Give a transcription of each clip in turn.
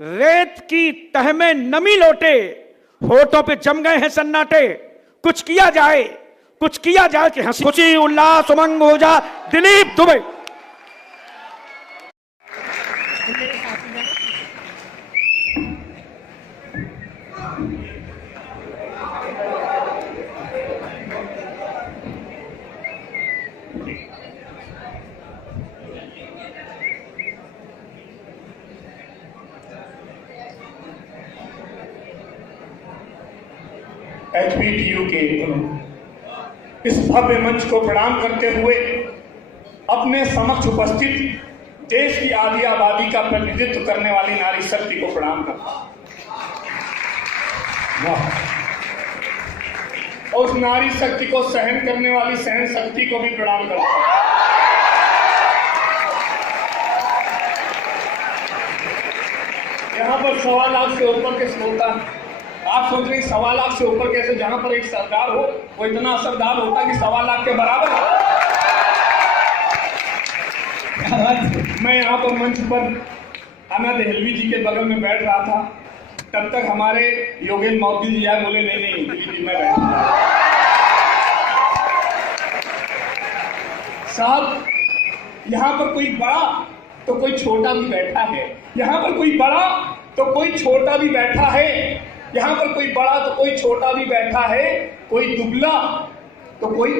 रेत की तह में नमी लौटे, होठों पे जम गए हैं सन्नाटे। कुछ किया जाए कि हंसी खुशी उल्लास उमंग हो जा। दिलीप दुबे। HBTU के इस भव्य मंच को प्रणाम करते हुए अपने समक्ष उपस्थित देश की आधी आबादी का प्रतिनिधित्व करने वाली नारी शक्ति को प्रणाम करता हूं। और उस नारी शक्ति को सहन करने वाली सहन शक्ति को भी प्रणाम करता हूं। यहां पर 1.25 लाख से ऊपर के श्रोता, आप सोच रहे 1.25 लाख से ऊपर कैसे, जहां पर एक सरदार हो वो इतना असरदार होता कि 1.25 लाख के बराबर हो। मैं यहाँ पर मंच पर अन्ना दहलवी जी के बगल में बैठ रहा था, तब तक हमारे योगेंद्र मोदी जी आए, बोले नहीं दिलीप मैं बैठूंगा। साहब, यहाँ पर कोई बड़ा तो कोई छोटा भी बैठा है, यहाँ पर कोई बड़ा तो कोई छोटा भी बैठा है, यहाँ पर कोई बड़ा तो कोई छोटा भी बैठा है, कोई दुबला तो कोई,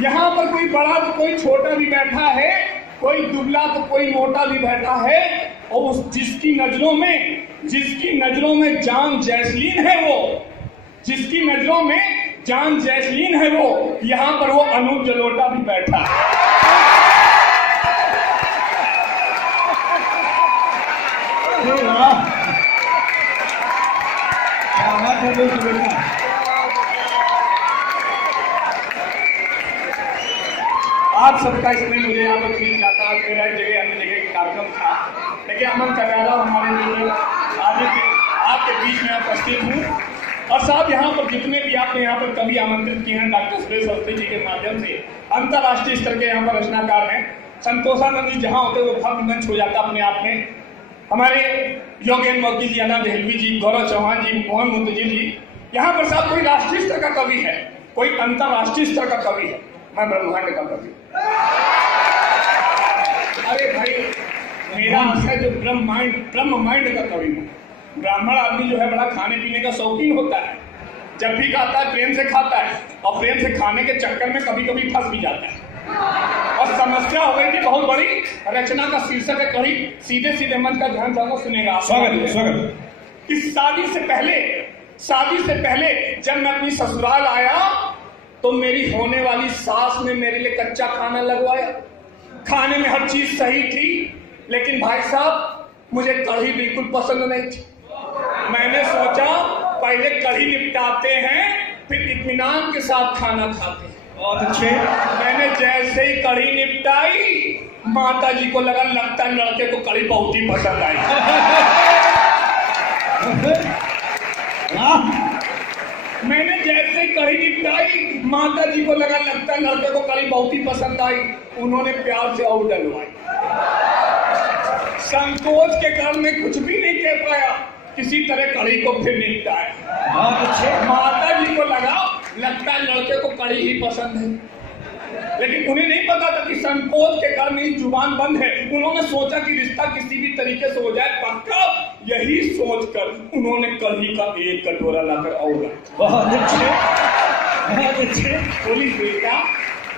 यहाँ पर कोई बड़ा तो कोई छोटा भी बैठा है, कोई दुबला तो कोई मोटा भी बैठा है। और उस जिसकी नजरों में जान जैसलीन है वो, जिसकी नजरों में जान जैसलीन है वो, यहाँ पर वो अनूप जलोटा भी बैठा है। आप सबका इसमें मुझे यहाँ पर फील जाता है, मेरा जगह अन्य जगह कार्यक्रम था, लेकिन अमन कटारा हमारे लिए आपके बीच में उपस्थित हूँ। और साहब, यहाँ पर जितने भी आपने यहाँ पर कभी आमंत्रित किए हैं डॉक्टर सुरेश अवस्थी जी के माध्यम से, अंतर्राष्ट्रीय स्तर के यहाँ पर रचनाकार हैं। संतोषानंद जी जहाँ होते वो भव्य मंच हो जाता अपने आप में। हमारे योगेंद्र मोदी जी, अन्ना दहलवी जी, गौरव चौहान जी, मोहन मुंतजी जी, यहाँ पर साहब कोई राष्ट्रीय स्तर का कवि है, कोई अंतर्राष्ट्रीय स्तर का कवि है, मैं ब्रह्मांड का कवि। अरे भाई, मेरा है जो ब्रह्मांड का कवि हूँ। ब्राह्मण आदमी जो है बड़ा खाने पीने का शौकीन होता है, जब भी खाता है प्रेम से खाता है, और प्रेम से खाने के चक्कर में कभी कभी फंस भी जाता है। और समस्या हो गई थी बहुत बड़ी, रचना का शीर्षक है कड़ी, सीधे सीधे मंच का ध्यान जाना सुनेगा। स्वागत। इस शादी से पहले जब मैं अपनी ससुराल आया तो मेरी होने वाली सास ने मेरे लिए कच्चा खाना लगवाया। खाने में हर चीज सही थी, लेकिन भाई साहब मुझे कढ़ी बिल्कुल पसंद नहीं थी। मैंने सोचा पहले कढ़ी निपटाते हैं, फिर इत्मीनान के साथ खाना खाते हैं। बहुत अच्छे। मैंने जैसे ही कढ़ी निपटाई, माता जी को लगता है लड़के को कढ़ी बहुत ही पसंद आई। मैंने जैसे ही कढ़ी निपटाई, माता जी को लगता है लड़के को कढ़ी बहुत ही पसंद आई। उन्होंने प्यार से और डलवाई। संकोच के कारण मैं कुछ भी नहीं कह पाया, किसी तरह कढ़ी को फिर निपटाया। बहुत अच्छे। माता जी को लगता है लड़के को कढ़ी ही पसंद है, लेकिन उन्हें नहीं पता था कि संकोच के कारण मेरी जुबान बंद है। उन्होंने सोचा कि रिश्ता किसी भी तरीके से हो जाए पक्का, यही सोचकर उन्होंने कढ़ी का एक कटोरा लाकर और बहुत अच्छे।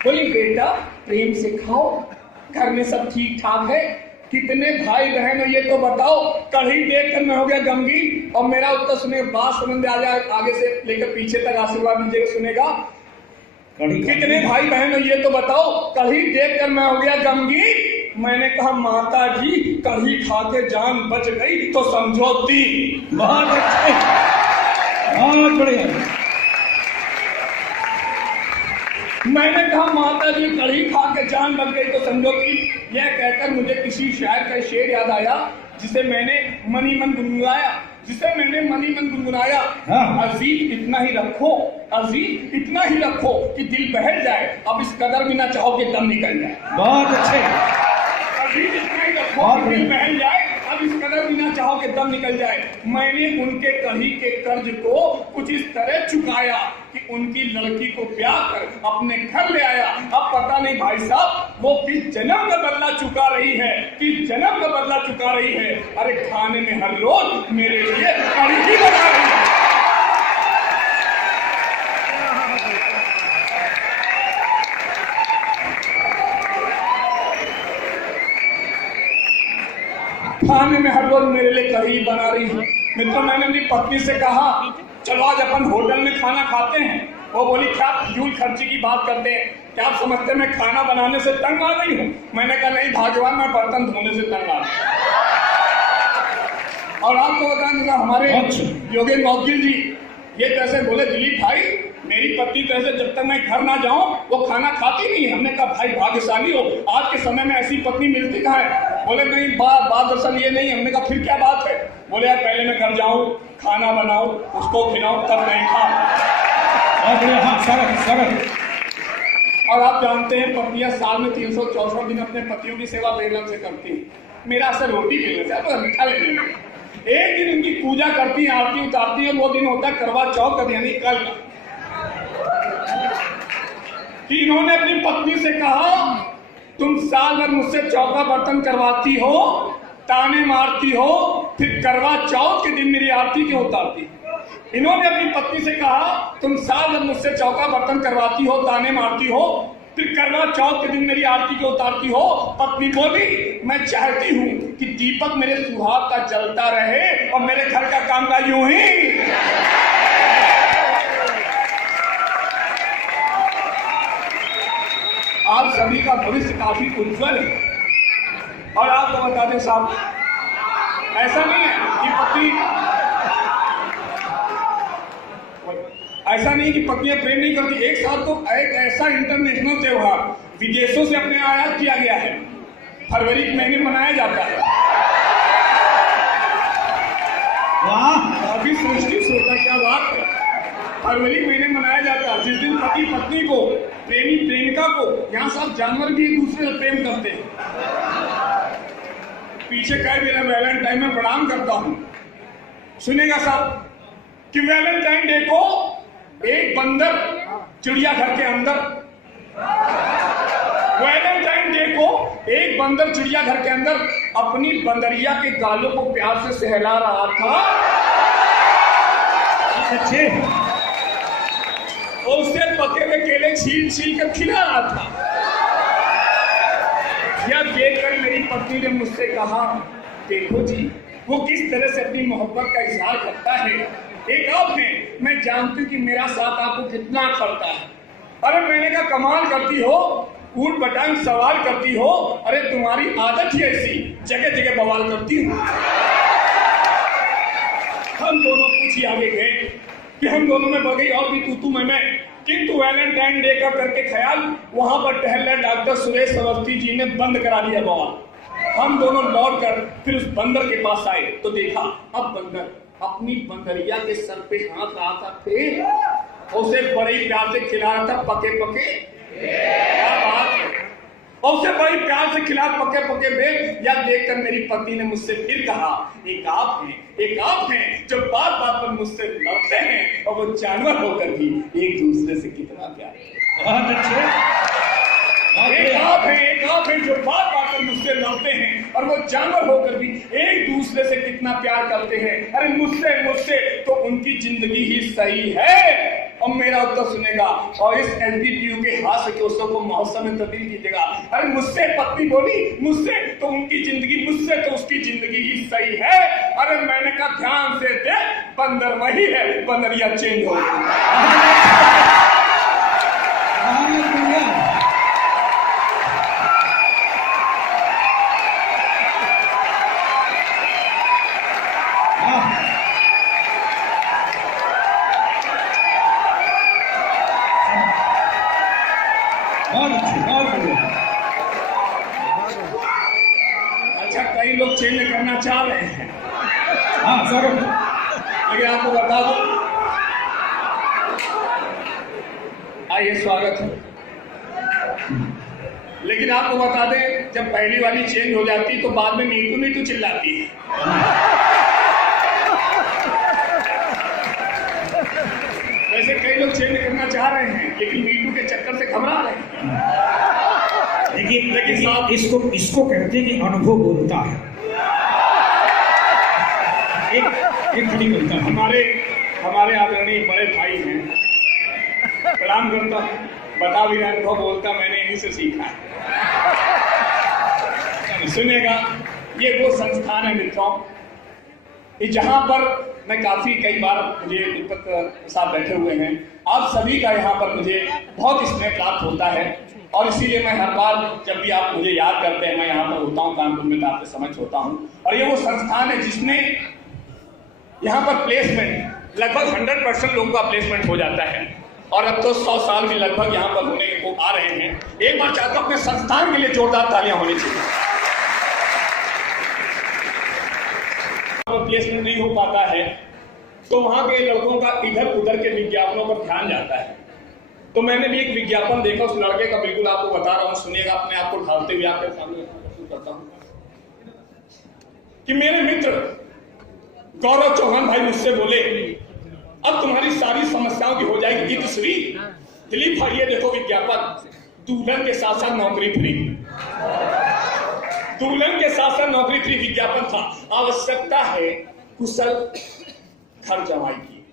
बोली बेटा प्रेम से खाओ, घर में सब ठीक ठाक है, कितने भाई बहन हो ये तो बताओ। कढ़ी देखकर मैं हो गया गमगीन, और मेरा उत्तर सुने, बात समझ आ जाए, आगे से लेकर पीछे तक आशीर्वाद दीजिएगा, सुनेगा। कितने भाई बहन हो ये तो बताओ। कढ़ी देखकर मैं हो गया गमगीन, मैंने कहा माता जी कढ़ी खा के जान बच गई तो समझो 3। बहुत अच्छे, बहुत बढ़िया। मैंने कहा माता जी कढ़ी खा के जान बच गई तो समझो 3। यह कहकर मुझे किसी शायर का शेर याद आया, जिसे मैंने मनी मन गुनगुनाया। अजीज इतना ही रखो कि दिल बहल जाए, अब इस कदर भी ना चाहो कि दम निकल जाए। बहुत अच्छे। वो दिल बहल जाए, अब इस कदर भी ना चाहो कि दम निकल जाए। मैंने उनके कढ़ी के कर्ज को कुछ इस तरह चुकाया कि उनकी लड़की को ब्याह कर अपने घर ले आया। अब पता नहीं भाई साहब वो किस जन्म का बदला चुका रही है, किस जन्म का बदला चुका रही है। अरे खाने में हर रोज मेरे लिए कढ़ी ही बना रही है। खाने में हर रोज मेरे लिए कढ़ी बना रही है। मित्रों, मैंने अपनी पत्नी से कहा चलो आज अपन होटल में खाना खाते हैं। वो बोली क्या फिजूल खर्ची की बात करते हैं, क्या आप समझते मैं खाना बनाने से तंग आ गई हूँ। मैंने कहा नहीं भाग्यवान, मैं बर्तन धोने से तंग आ गई। और आपको बताऊंगा हमारे योगेंद्र वकील जी ये कैसे बोले, दिलीप भाई मेरी पत्नी तो ऐसे जब तक मैं घर ना जाऊं वो खाना खाती नहीं है। हमने कहा भाई भाग्यशाली हो, आज के समय में ऐसी पत्नी मिलती कहाँ है। बोले नहीं बात दरअसल ये नहीं। हमने कहा फिर क्या बात है। बोले यार पहले मैं घर जाऊं, खाना बनाऊं, उसको खिलाऊं, तब नहीं और आप जानते हैं पत्नियां साल में 364 दिन अपने पतियों की सेवा बेलन से करती हैं। मेरा असर रोटी मिलने से तो मीठा लेने में। एक दिन उनकी पूजा करती हैं, आरती उतारती हैं। वो दिन होता है करवा चौथ का, यानी कल का। कि इन्होंने अपनी पत्नी से कहा तुम साल भर मुझसे चौका बर्तन करवाती हो, ताने मारती हो, फिर करवा चौथ के दिन मेरी आरती क्यों उतारती। इन्होंने अपनी पत्नी से कहा तुम साल भर मुझसे चौका बर्तन करवाती हो, ताने मारती हो, फिर करवा चौथ के दिन मेरी आरती क्यों उतारती हो। पत्नी बोली मैं चाहती हूँ कि दीपक मेरे सुहाग का जलता रहे और मेरे घर का काम का यूं ही। आप सभी का भविष्य काफी उज्जवल है। और आपको बता दें साहब, ऐसा नहीं है कि पत्नियां प्रेम नहीं करती। एक साथ तो एक ऐसा इंटरनेशनल त्योहार विदेशों से अपने आयात किया गया है, फरवरी के महीने मनाया जाता है। वाह, अभी सृष्टि सोचा क्या बात है। फरवरी के महीने मनाया जाता है जिस दिन पति पत्नी को, प्रेमी प्रेमिका को, यहाँ सब जानवर भी एक दूसरे से प्रेम करते हैं। पीछे कह मेरा वैलेंटाइन में प्रणाम करता हूं। सुनेगा साहब कि वैलेंटाइन डे को एक बंदर चिड़ियाघर के अंदर, वैलेंटाइन डे को एक बंदर चिड़ियाघर के अंदर अपनी बंदरिया के गालों को प्यार से सहला रहा था। अच्छे और उससे पके हुए केले छील छील कर खिला रहा था। यह देखकर मेरी पत्नी ने मुझसे कहा देखो जी वो किस तरह से अपनी मोहब्बत का इजहार करता है। एक आप है, मैं जानती हूँ कि मेरा साथ आपको कितना करता है। अरे मैंने कहा कमाल करती हो, ऊट पटांग सवाल करती हो। अरे तुम्हारी आदत ही ऐसी, जगह जगह बवाल करती हूँ। हम दोनों कुछ ही आगे गए कि हम दोनों में बढ़ गई और भी तू मैं। किंतु वैलेंटाइन डे का करके ख्याल वहां पर टहलने डॉक्टर सुरेश अवस्थी जी ने बंद करा दिया बवाल। हम दोनों लौट कर फिर उस बंदर के पास आए तो देखा अब बंदर अपनी बंदरिया के सर पे हाथ रहा था, फिर उसे बड़े प्यार से खिला रहा था पके पके। क्या बात है। और उसे बड़ी प्यार से खिला पके पके बेल। या देखकर मेरी पत्नी ने मुझसे फिर कहा एक आप हैं जो बात बात पर मुझसे लड़ते हैं और वो जानवर होकर भी एक दूसरे से कितना प्यार। बहुत अच्छे। एक आप हैं जो बात बात पर मुझसे लड़ते हैं और वो जानवर होकर भी एक दूसरे से कितना प्यार करते हैं। अरे मुझसे तो उनकी जिंदगी ही सही है। और मेरा उत्तर सुनेगा और इस एलजीबीक्यू के हास्य के उत्सव को महोत्सव में तब्दील कीजिएगा। अरे मुझसे पत्नी बोली मुझसे तो उनकी जिंदगी, मुझसे तो उसकी जिंदगी ही सही है। अरे मैंने कहा ध्यान से देख, बंदर वही है, बंदरिया चेंज हो गई। अच्छा कई लोग चेंज करना चाह रहे हैं। हाँ सर, लेकिन आपको बता दो, आइए स्वागत है। लेकिन आपको बता दें जब पहली वाली चेंज हो जाती तो बाद में मीटू मीटू चिल्लाती है। वैसे कई लोग चेंज करना चाह रहे हैं लेकिन मीटू के चक्कर से घबरा रहे हैं। लेकिन साहब इसको कहते हैं कि अनुभव बोलता है। एक घड़ी बोलता है। हमारे आदरणीय बड़े भाई हैं, प्रणाम करता हूं, बता भी रहे अनुभव बोलता, मैंने इन्हीं से सीखा है। सुनेगा, ये वो संस्थान है मित्रों जहां पर मैं कई बार मुझे दीपक साथ बैठे हुए हैं, आप सभी का यहाँ पर मुझे बहुत स्नेह प्राप्त होता है और इसीलिए मैं हर बार जब भी आप मुझे याद करते हैं मैं यहाँ पर होता हूँ कानपुर में, तो आपके समक्ष होता हूँ। और ये वो संस्थान है जिसने यहाँ पर प्लेसमेंट लगभग 100% लोगों का प्लेसमेंट हो जाता है और अब तो 100 साल भी लगभग यहाँ पर होने को आ रहे हैं। एक बार चाहता हूँ अपने संस्थान के लिए जोरदार तालियां होनी चाहिए। प्लेसमेंट नहीं हो पाता है तो वहां के लड़कों का इधर उधर के विज्ञापनों पर ध्यान जाता है। तो मैंने भी एक विज्ञापन देखा उस लड़के का, बिल्कुल आपको बता रहा हूँ, सुनिएगा, अपने आप को ढालते हुए आपके सामने करता हूँ कि मेरे मित्र गौरव चौहान भाई मुझसे बोले अब तुम्हारी सारी समस्याओं की हो जाएगी इतश्री। दिलीप भाई ये देखो विज्ञापन, दुल्हन के साथ साथ नौकरी फ्री, दुल्हन के साथ साथ नौकरी फ्री विज्ञापन था। आवश्यकता है कुशल घर जमाई की,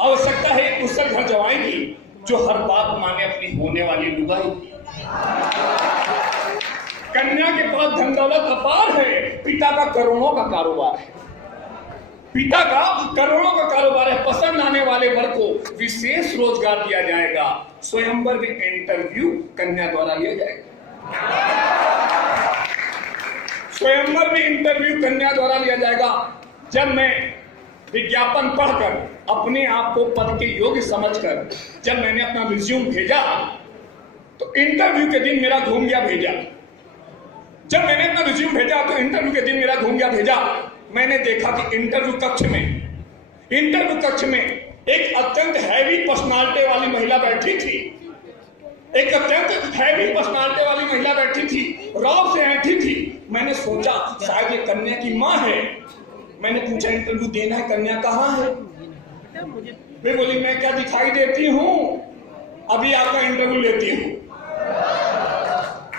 आवश्यकता है कुशल घर जमाई की जो हर बात माने अपनी होने वाली लुगाई की। कन्या के पास धन दौलत अपार है, पिता का करोड़ों का कारोबार है, पिता का करोड़ों का कारोबार है। पसंद आने वाले वर्ग को विशेष रोजगार दिया जाएगा, स्वयंवर में इंटरव्यू कन्या द्वारा लिया जाएगा, स्वयंवर में इंटरव्यू कन्या द्वारा लिया जाएगा। जब मैं विज्ञापन पढ़कर अपने आप को पद के योग्य समझकर जब मैंने अपना रिज्यूम भेजा तो इंटरव्यू के दिन मेरा घूम गया भेजा। जब मैंने अपना रिज्यूम भेजा तो इंटरव्यू के दिन मेरा घूम गया भेजा। मैंने देखा कि इंटरव्यू कक्ष में एक अत्यंत हैवी पर्सनालिटी वाली महिला बैठी थी, एक अत्यंत हैवी पर्सनालिटी वाली महिला बैठी थी, रौब से ऐठी थी। मैंने सोचा शायद ये कन्या की माँ है। मैंने पूछा इंटरव्यू देना है, कन्या कहाँ है? वे बोली मैं क्या दिखाई देती हूँ, अभी आपका इंटरव्यू लेती हूँ।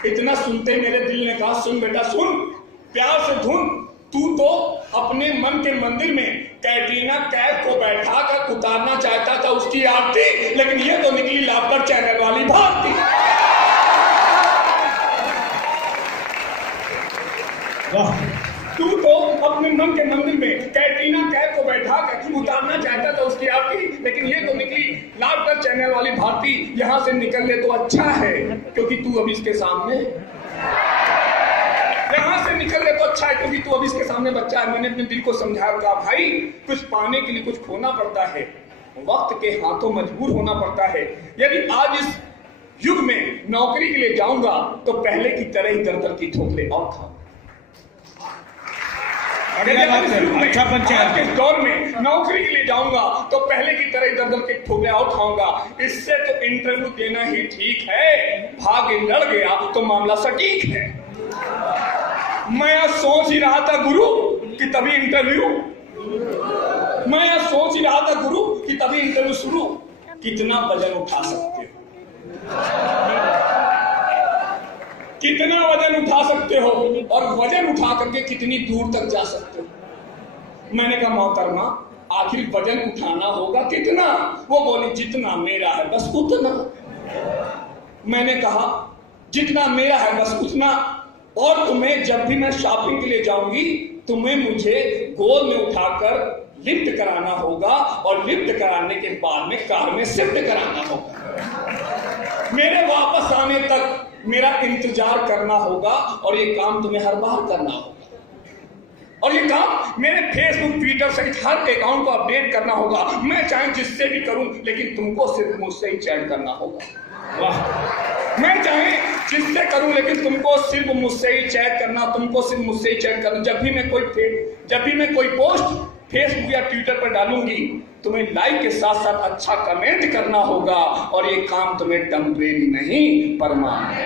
इतना सुनते मेरे दिल ने कहा सुन बेटा सुन, प्यार से धुन, तू तो अपने मन के मंदिर में कैटरीना कैफ को बैठा कर उतारना चाहता था उसकी आरती, लेकिन ये तो निकली लापकर चैनल वाली भारती। तू तो अपने मन के मंदिर में कैटरीना कैफ को बैठा कर उतारना चाहता था उसकी आरती, लेकिन ये तो निकली लापकर चैनल वाली भारती। यहां से निकल ले तो अच्छा है क्योंकि तू अभी इसके सामने, यहां से निकल ले तो अच्छा है क्योंकि तू अभी इसके सामने बच्चा है। मैंने अपने दिल को समझाया, कहा भाई कुछ पाने के लिए कुछ खोना पड़ता है, वक्त के हाथों मजबूर होना पड़ता है। यदि आज इस युग में नौकरी के लिए जाऊंगा तो पहले की तरह ही दर दर की ठोकरें और खाऊंगा। अच्छा पंचायत इस दौर में नौकरी के लिए जाऊंगा तो पहले की तरह दर दर के ठोकरें और खाऊंगा। इससे तो इंटरव्यू देना ही ठीक है, भाग्य लड़ गया तो मामला सटीक है। मैं सोच ही रहा था गुरु कि तभी इंटरव्यू, मैं सोच ही रहा था गुरु कि तभी इंटरव्यू शुरू। कितना वजन उठा सकते हो, कितना वजन उठा सकते हो और वजन उठा करके कितनी दूर तक जा सकते हो। मैंने कहा मोहतरमा आखिर वजन उठाना होगा कितना? वो बोली जितना मेरा है बस उतना। मैंने कहा जितना मेरा है बस उतना, और तुम्हें जब भी मैं शॉपिंग के लिए जाऊंगी तुम्हें मुझे गोद में उठाकर लिफ्ट कराना होगा और लिफ्ट कराने के बाद में कार में शिफ्ट कराना होगा। मेरे वापस आने तक मेरा इंतजार करना होगा और ये काम तुम्हें हर बार करना होगा और ये काम मेरे फेसबुक ट्विटर सहित हर अकाउंट को अपडेट करना होगा। मैं चाहे जिससे भी करूं लेकिन तुमको सिर्फ मुझसे ही चैट करना होगा। वाह, मैं चाहे जिससे करूं लेकिन तुमको सिर्फ मुझसे ही चैट करना, तुमको सिर्फ मुझसे ही चैट करना। जब भी मैं कोई पोस्ट फेसबुक या ट्विटर पर डालूंगी तुम्हें लाइक के साथ साथ अच्छा कमेंट करना होगा और ये काम तुम्हें टेम्परेरी नहीं परमानेंट।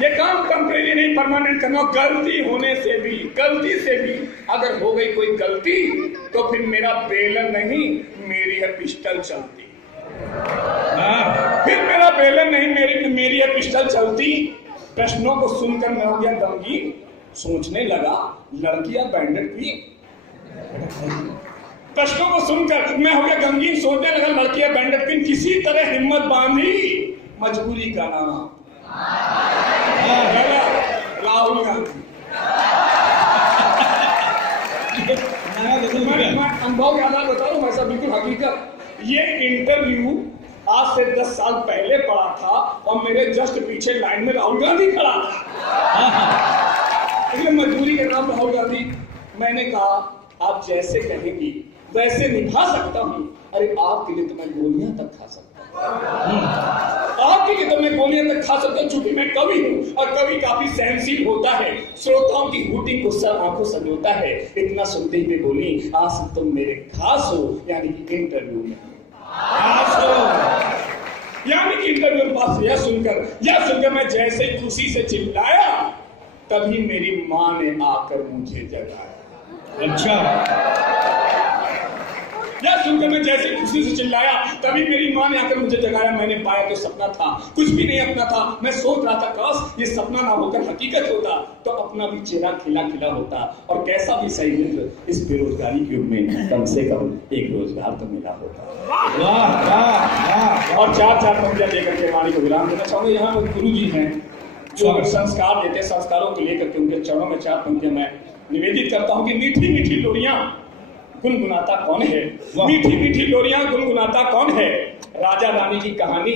ये काम टेम्परेरी नहीं, परमानेंट करना। गलती होने से भी, गलती से भी अगर हो गई कोई गलती तो फिर मेरा बेलन नहीं, मेरी है पिस्टल चलती। फिर मेरा बेलन नहीं, मेरी है पिस्टल चलती। प्रश्नों को सुनकर मैं हो गया गमगीन, सोचने लगा लड़कियां बैंडेड भी। प्रश्नों को सुनकर मैं हो गया गमगीन, सोचने लगा लड़कियां बैंडेड पिन। किसी तरह हिम्मत बांधी, मजबूरी का नाम राहुल गांधी। मैं अनुभव के आधार बता रहा हूं, ऐसा बिल्कुल हकीकत। ये इंटरव्यू आज से 10 साल पहले पढ़ा था और मेरे जस्ट पीछे लाइन में राहुल गांधी खड़ा था। इसलिए मजबूरी के नाम राहुल गांधी। मैंने कहा आप जैसे कहेंगी वैसे निभा सकता हूं। अरे आपके लिए तो मैं गोलियां तक खा सकता हूं, आपके लिए तो मैं गोलियां तक खा सकता हूं, चूंकि मैं कवि हूं और कवि काफी सहनशील होता है, श्रोताओं की हूटिंग को सर आंखों संजोता है। इतना सुनते ही मैं बोली आज तुम मेरे खास हो, यानी कि इंटरव्यू में खास हो, यानी कि इंटरव्यू में पास। यह सुनकर मैं जैसे खुशी से चिल्लाया तभी मेरी माँ ने आकर मुझे जगाया। अच्छा, यह सुनकर मैं जैसे खुशी से चिल्लाया तभी मेरी माँ ने आकर मुझे जगाया। मैंने पाया तो सपना था, कुछ भी नहीं अपना था। मैं सोच रहा था काश ये सपना ना होकर हकीकत होता तो अपना भी चेहरा खिला खिला होता। और कैसा भी सही मित्र, इस बेरोजगारी के युग में कम से कम एक रोजगार तो मिला होता। और चार पंक्तियां लेकर के वाणी को विराम देना चाहूंगा। यहाँ गुरु जी हैं जो संस्कार देते, संस्कारों को लेकर के उनके चरणों में 4 पंक्तियां मैं निवेदित करता हूँ कि मीठी मीठी लोरियां गुनगुनाता कौन है, मीठी मीठी लोरियां गुनगुनाता कौन है, राजा रानी की कहानी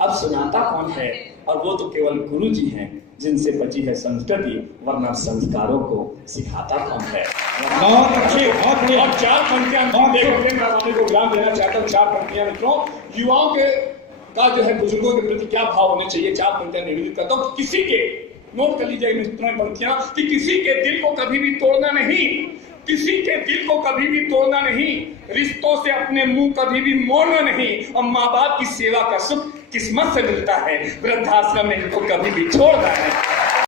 अब सुनाता कौन है। और वो तो केवल गुरु जी हैं जिनसे बची है संस्कृति, वरना संस्कारों को सिखाता कौन है। बहुत अच्छे, बहुत बढ़िया। और 4 पंक्तियां देखकर मैं वाणी को विराम देना चाहता हूँ। 4 पंक्तियां मित्रों, युवाओं के का जो है बुजुर्गों के प्रति क्या भाव होने चाहिए। 4 पंक्तियां निवेदित करता हूँ। किसी के, नोट कर लीजिए मित्रों पंक्तियां, कि किसी के दिल को कभी भी तोड़ना नहीं, किसी के दिल को कभी भी तोड़ना नहीं, रिश्तों से अपने मुंह कभी भी मोड़ना नहीं, और माँ बाप की सेवा का सुख किस्मत से मिलता है, वृद्धाश्रम में इनको कभी भी छोड़ना है।